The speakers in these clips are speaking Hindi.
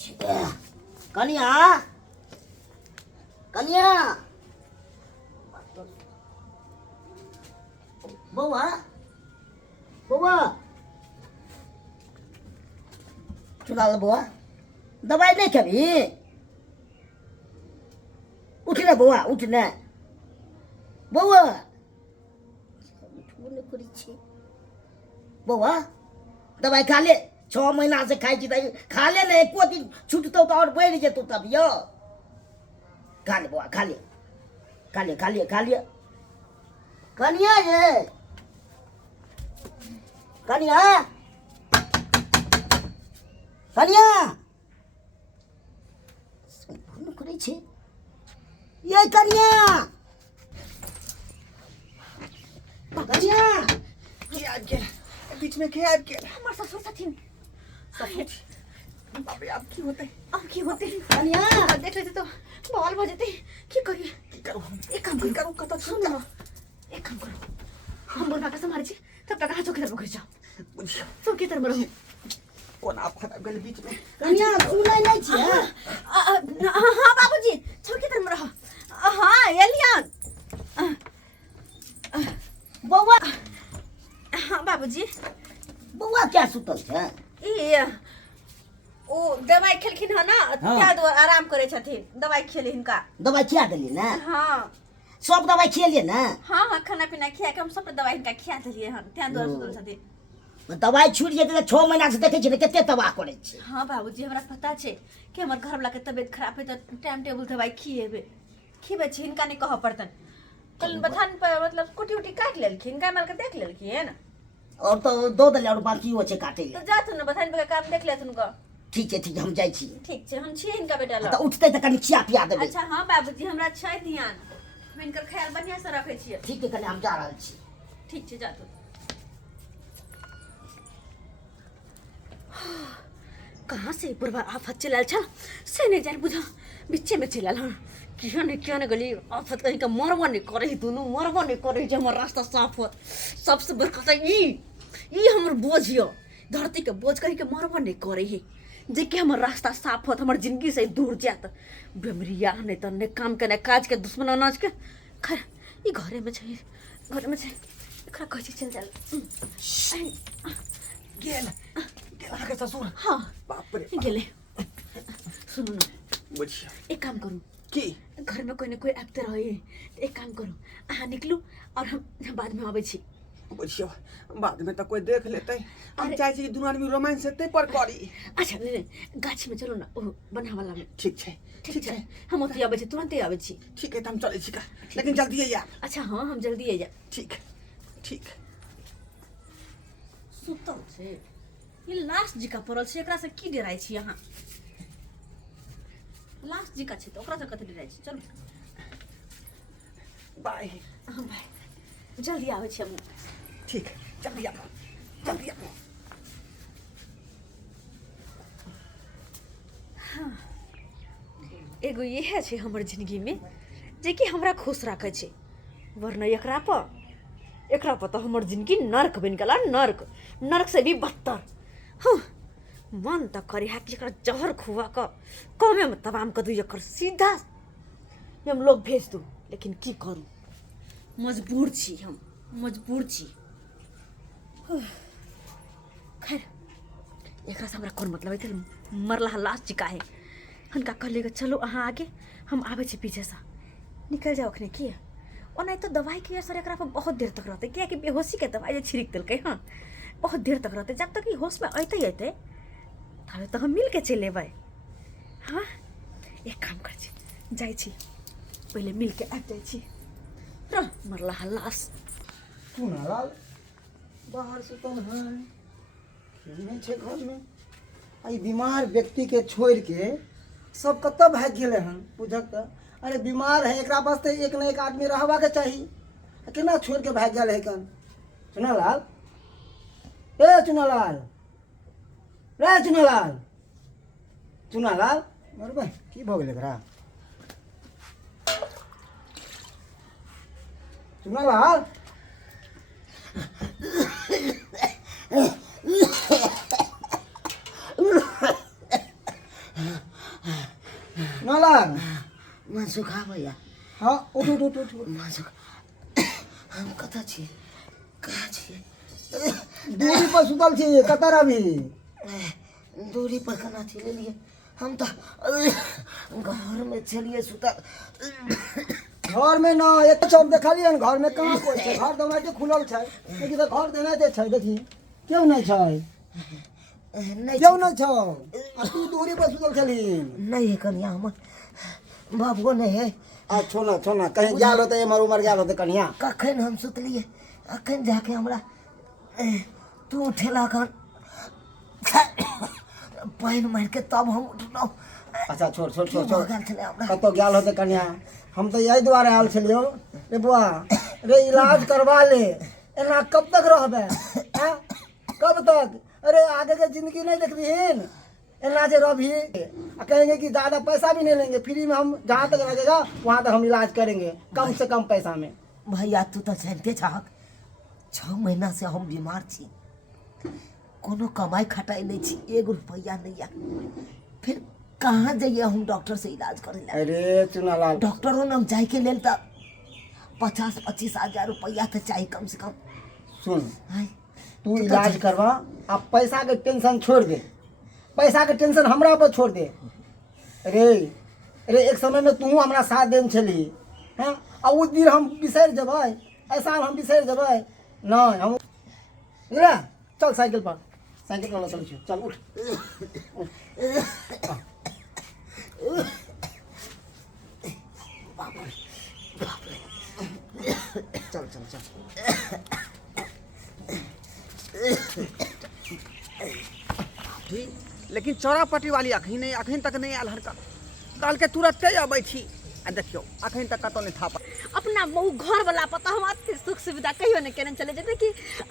कनिया कनिया बउआ बउआ चुरा लो बउआ दवाई नहीं खाबी उठ ना बउआ उठ ना बउआ बउआ दवाई खा ले 6 महीना से खाई छी खा ले ना एको दिन छूटतो तो और बढ़ जेतो तब यो खा ले बउआ खा ले खा ले खा ले खा ले कनिया ये कनिया कनिया सुन करे छे ये कनिया कनिया के आबि गेल बीच में के आबि गेल हमर ससुर छथिन ससुर बाप रे अब की होते कनिया देख लेते तो बवाल भ जेते की करिए की करू हम एक काम करू करू कत सुन न एक काम करू हम बोल बाका संभाल छी तब तक हाथ चौकीदार पकड़ जाओ बुझियो चौकीदार में रहो कोन आफत आबि गेल बीच में कनिया सुनै नहीं छी हाँ बाबूजी चौकीदार में रहो हाँ एलियन बउआ हाँ बाबूजी बउआ क्या सुतल छै ई ओ दवाई खेलखिन है ना त्या दो आराम करे छथिन दवाई खेले हिनका दवाई खिया देली ना हाँ सब दवाई खियलिए ना हाँ हाँ खाना पीना खिया के हम सब दवाई हिनका खिया देलिए हन त्या दो सुतल छथिन दवाई छूट जेतै 6 महीना से देखे छी कते तबाह करे छी हाँ बाबूजी हमरा पता छै कि हमर घर वाला के तबियत खराब है तो टाइम टेबल दवाई खिएबे छी हिनका नहीं कह पड़तन कल बथान पर मतलब कुटी उटी काट लेलखिन हिनका माल के देख लेलखिन और तो दो दले और बाकी हो छै काटे तो जाथुन न बथान पे काम देख लेथुन को ठीक छै हम जाइ छी ठीक छै हम छी हिनका बेटा ल त उठतै त कनि खिया पिया देबै अच्छा हाँ बाबूजी हमरा छै ध्यान हम इनकर ख्याल बढ़िया से रखे छियै ठीक है कनि हम जा रहल छी ठीक छै जाथुन कहाँ से पूर्वा आफत चलल छल से नहीं जान बुझा बीचे में चलल हन क्यों नहीं गली आफत कहीं का मरबो नहीं करे दोनों मरबो नहीं करे जे हमर रास्ता साफ हो सबसे बड़का त ई हमर बोझ यो धरती के बोझ कहीं के मरबो नहीं करे है जे कि हमर रास्ता साफ होत हमर जिंदगी से दूर जात बेमरिया नहीं त ने काम के ने काज के दुश्मन अनाज के खैर ई घरे में छै एकरा कैसे चल जाल गेल आके ससुर हाँ बाप रे गेले सुनो ना बुझियो एक काम करूँ की घर में कोई ना कोई आते रहे एक काम करूँ अहाँ निकलू और हम बाद में आबै छी बुझियो बाद में तो कोई देख लेते हम चाहे छी दुनू आदमी रोमांस एते पर करी अच्छा नहीं गाछी में चलो ना ओ बना वाला में ठीक छै ठीक है हम ओते आबै छी तुरंते आबै छी ठीक है त हम चले छी का लेकिन जल्दी आइए अच्छा हाँ हम जल्दी आ जा ठीक ठीक सुतल छै ये लास्ट जी का पड़ल छै एकरा से की डराइ छी अहाँ लास्ट जी का छै तो ओकरा से कथि डराइ छी चलो बाय हाँ भाई जल्दी आबै छी हम ठीक जल्दी आओ जल्दी आओ हाँ एगो इहे छै हमर जिंदगी में जे कि हमरा खुश राखे छै वरना एकरा पर तो हमर जिंदगी नर्क बन गेला नर्क से भी बदतर हाँ मन तो करे है कि एकरा जहर खुआ कर कमे में तमाम कर दू एकर सीधा हम लोग भेज दू लेकिन की करूँ मजबूर छी हम मजबूर छी खैर एकरा से हमरा कोन मतलब है मरला लाश चिका है हनका कहले चलो अहाँ आगे हम आबै छी पीछे से निकल जाओ अखने की ओना तो दवाई के असर एकरा पर बहुत देर तक रहते क्या कि बेहोशी के दवाई जे छिड़क देलकै हाँ बहुत देर तक रहते जब तक कि होश में अते तबे तो हम मिल के चल अबै हाँ एक काम कर छी जाइ छी पहले मिल के आबि जाइ छी मरला लाश चुनालाल बाहर से कौन है नहीं छे घर में आई बीमार व्यक्ति के छोड़ के सब कत भाग गए हन बुझक त अरे बीमार है एकरा वास्ते एक न एक आदमी रहबा के चाहिए केना छोड़ के भाग गए है कन चुनालाल ए चुनालाल रे चुनालाल चुनालाल अरे भाई की भ गेल एकरा चुनालाल सुखा भैया हाँ उठ उठ उठ उठ मासुक हम कथा छियै कहाँ छियै दूरी पर सुतल छी कतर अभी दूरी पर केना चलि एलियै हम तऽ घर में छलियै सुतल घर में ना एक चौक देखलिए घर में कहाँ कोई छै घर तो ओनाहिते खुलल छै लेकिन तो घर देनाइते छै देखी क्यों नहीं छै नहीं क्यों नहीं छौ आ तू दूरी पर सुतल छली नहीं है कन्या हमर बाबुओ नहीं है आ छोना कहीं गेल होते एमर उमर गेल होते कन्या कखन हम सुतलियै अखन जाके हमरा तू उठेला कन पानि मारि के तब हम उठलहुँ अच्छा छोड़ भगल छलै हमरा कतौ गेल होते कन्या हम तो यही दुआरे आयल छलियो रे बुआ रे इलाज करवा ले एना कब तक रहबे हैं कब तक अरे आगे के जिंदगी नहीं देख रहीन एना जे रहबी आ कहेंगे कि ज़्यादा पैसा भी नहीं लेंगे फ्री में हम जहाँ तक लगेगा वहाँ तक हम इलाज करेंगे कम से कम पैसा में भैया तू तो जानते छहक 6 महीना से हम बीमार छी कोनो कमाई खटाई नहीं छी 1 रुपया नहीं या फिर कहाँ जाइए हम डॉक्टर से इलाज करे ला अरे चुनालाल डॉक्टरों ने हम जाए के लेल तो 50-25 हजार रुपया तो चाहिए कम से कम सुन हैं? तू इलाज करवा आप पैसा के टेंशन छोड़ दे पैसा के टेंशन हमरा पर छोड़ दे अरे एक समय में तू हमरा साथ देन छली हैं आ उस दिन हम बिसर जबै ऐसा हम बिसर जबै नहीं हम बुझला चल साइकिल पर चल उठ चल चल चल लेकिन चौरापट्टी वाली अखन तक नहीं आयल हरका काल के तुरंते अबै छी आ देखियो अखन तक कतौ नहीं था अपना बहु घर वाला पता हम अते सुख सुविधा कहियो नहीं केने चले जेते कि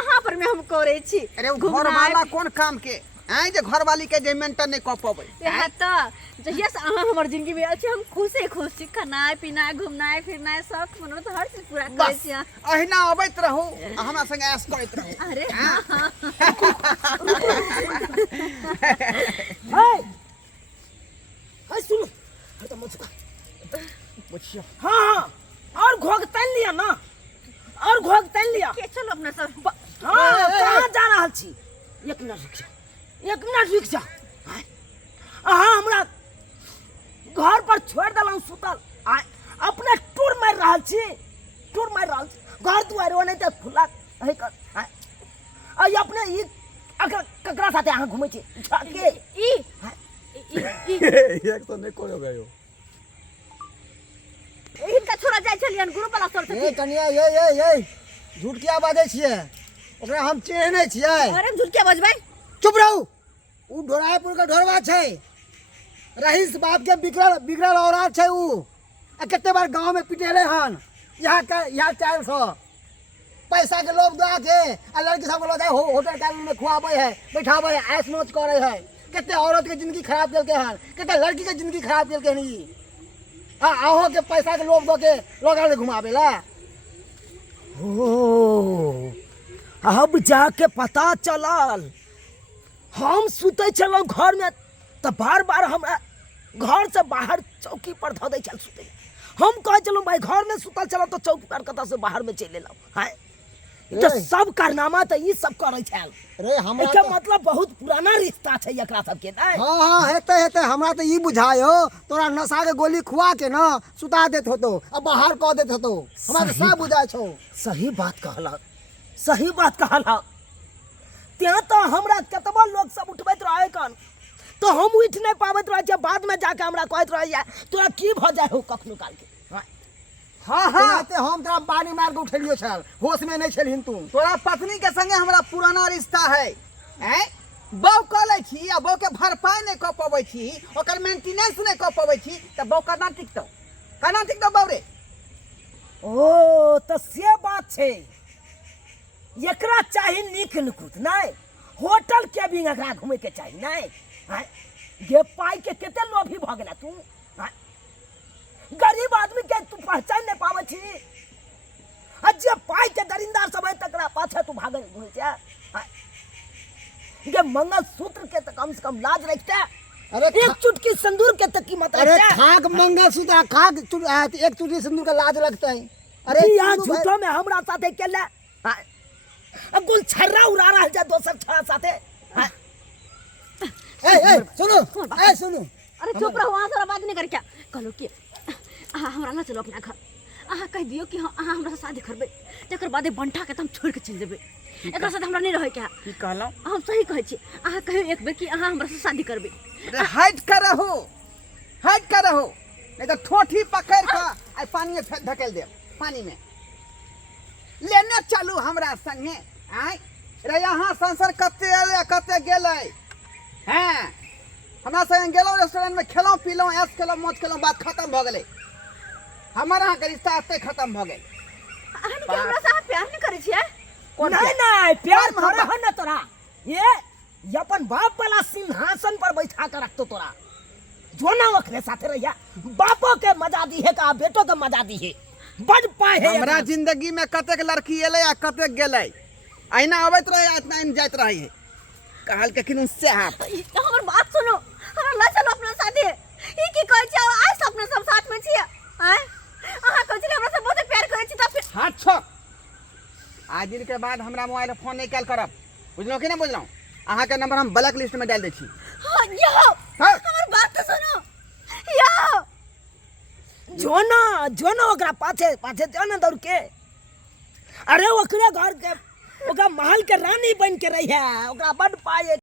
अहाँ पर में हम करे छी अरे वो घर वाला कौन काम के आइ जे घर वाली के जे मेंटेन नहीं क पाबै यह तो जहिया से अहाँ हमर जिंदगी में अछि हम खुशे खुश छी खानाय पीनाय घूमनाय फिरनाय शौक मनोरथ हर चीज पूरा करे छी अहिना अबैत रहू आ हमरा संगे ऐश करैत रहू अरे हाय सुनो तो मुझको बुझियो हाँ और घोग तन लिया ना और घोग तन लिया के चलो अपना सब हाँ कहाँ जा रहल छी एक मिनट रुक जा अहाँ हमरा घर पर छोड़ देलहुँ सुतल आ अपने टूर मारि रहल छी घर दुआरे ओनाहिते खुला है कर अपने ई ककरा साथे अहाँ घुमै छी के ई एक तो नहीं कोयो गयो इनका छोड़ा जाय छलियन गुरु वाला सर ए कन्या ये झूठ क्या बाजै छियै ओकरा हम चिन्है छियै अरे झूठ क्या बजबै चुप रहू उ ढोरायपुर के ढोरवा छै रहीस बाप के बिगड़ल औलाद छै उ आ कते बार गांव में पिटेले हन यहाँ चाल सो पैसा के लोभ दआ के आ लड़की सब ले जाए होटल काल में खुआबै है बैठाबै है ऐश मौज करे है कते औरत के जिंदगी खराब केलके हन कते लड़की के जिंदगी खराब केलके हन ई हाँ आहो के पैसा के लोभ दो के लोग घुमावे ला ओ अब जाके पता चलल हम सुते छलहुँ घर में तो बार बार हमरा घर से बाहर चौकी पर धऽ दै छल सुते हम कहे चलूँ भाई घर में सुतल छलहुँ तो चौकी पर कतऽ से बाहर में चलि एलहुँ है तो सब कारनामा तो ई सब करे छल रे हमरा एकर मतलब बहुत पुराना रिश्ता छै एकरा सबके नै हाँ हेते हमरा तो ई बुझायो तोरा नशा के गोली खुआ के ना सुता देत होतो अब बाहर कह देत होतो हमरा तो सब बुझाय छौ सही बात कहला त्या तो हमरा कतबा लोग सब उठबैत रहे कन तो हम उठ नहीं पाबैत रहे छियै बाद में जाके हमरा कहैत रहे तोरा की भ जाय हो कखनो काल के हाँ ते हम तोरा पानी मार के उठेलियो छल होश में नहीं छलहिन तू तोरा पत्नी के संगे हमरा पुराना रिश्ता है हैं बौ क लै छी आ बौ के भरपाई नहीं क पाबै छी ओकर मेंटेनेंस नहीं क पाबै छी त बौ केना टिकतौ बौ रे ओ तो से बात छै एकरा चाही नीक नुकुत नहीं होटल केबिन एकरा घूमे के चाही नहीं गे पाई के केते लोभी भ गेला तू गरीब आदमी के तू पहचान नहीं पावे छी जे पाई के दरिंदा सब है तकरा पाछे तू भागल घुमे छै ये मंगल सूत्र के तो कम से कम लाज रखते अरे एक चुटकी सिंदूर के तक कीमत अरे है खाक मंगलसूत्र खाक एक चुटकी सिंदूर का लाज लगता है। अरे यार सुनो भाई, झूठो में हमरा साथे केले अब कुल छर्रा उड़ा रहा है दोसर छा साथे हाँ। सुनो अरे चुप रहो, वहाँ से बात नहीं कर क्या कहलो कि अहाँ हमरा ना चलो अपना घर, अहाँ कह दियो कि हाँ अहाँ हमरा से शादी करबे, तकर बादे बंठा के हम छोड़ के चल जेबे, एकरा साथ हमरा नहीं रहे क्या। की कहलौ? हम सही कहै छी, अहाँ कहियो एक बेर कि अहाँ हमरा से शादी करबे। अरे हट कर रहो, नहीं तो ठोठी पकड़ के आ पानी में फेंक धकेल दे, पानी में लेने चलू हमरा संगे। आय रे यहाँ संसार कते एले कते गेले हैं, हमरा संगे गेलौ रेस्टोरेंट में, खेलौ पीलौ ऐश केलौ मौज केलौ, बात खत्म भ गेलै। हमारा यहाँ के रिश्ता एते खत्म भ गेल। अहाँ के हमरा से अहाँ प्यार नहीं करै छियै? नहीं नहीं प्यार भरा है ना तोरा, ये अपन बाप वाला सिंहासन पर बैठा कर रखतो तोरा, जो ना ओकरे साथे रहिया, बापो के मजा दी है का बेटो के मजा दी है, बड़ पाए है हमरा जिंदगी में कतेक लड़की एले आ कतेक गेले, अहिना अबैत रहे इतना इन जाइत रही है, कहल के किनु से हाथ हमर बात सुनो, हमरा ला चलो अपना साथे। ई की कहै छी, आज से अपना सब साथ में छियै। आय अहाँ कहै छी हमरा से बहुत प्यार करै छी, त फिर हाथ छोड़। आज दिन के बाद हमरा मोबाइल फोन नहीं कल करब, बुझलो कि नहीं बुझलो? अहाँ के नंबर हम ब्लैक लिस्ट में डाल दै छी। हाँ, यो हाँ। हमर बात तो सुनो, यो जो ना ओकरा पाछे पाछे जो ना दौड़ के, अरे ओकरे घर के ओकरा महल के रानी बन के रही है, ओकरा बड़ पाए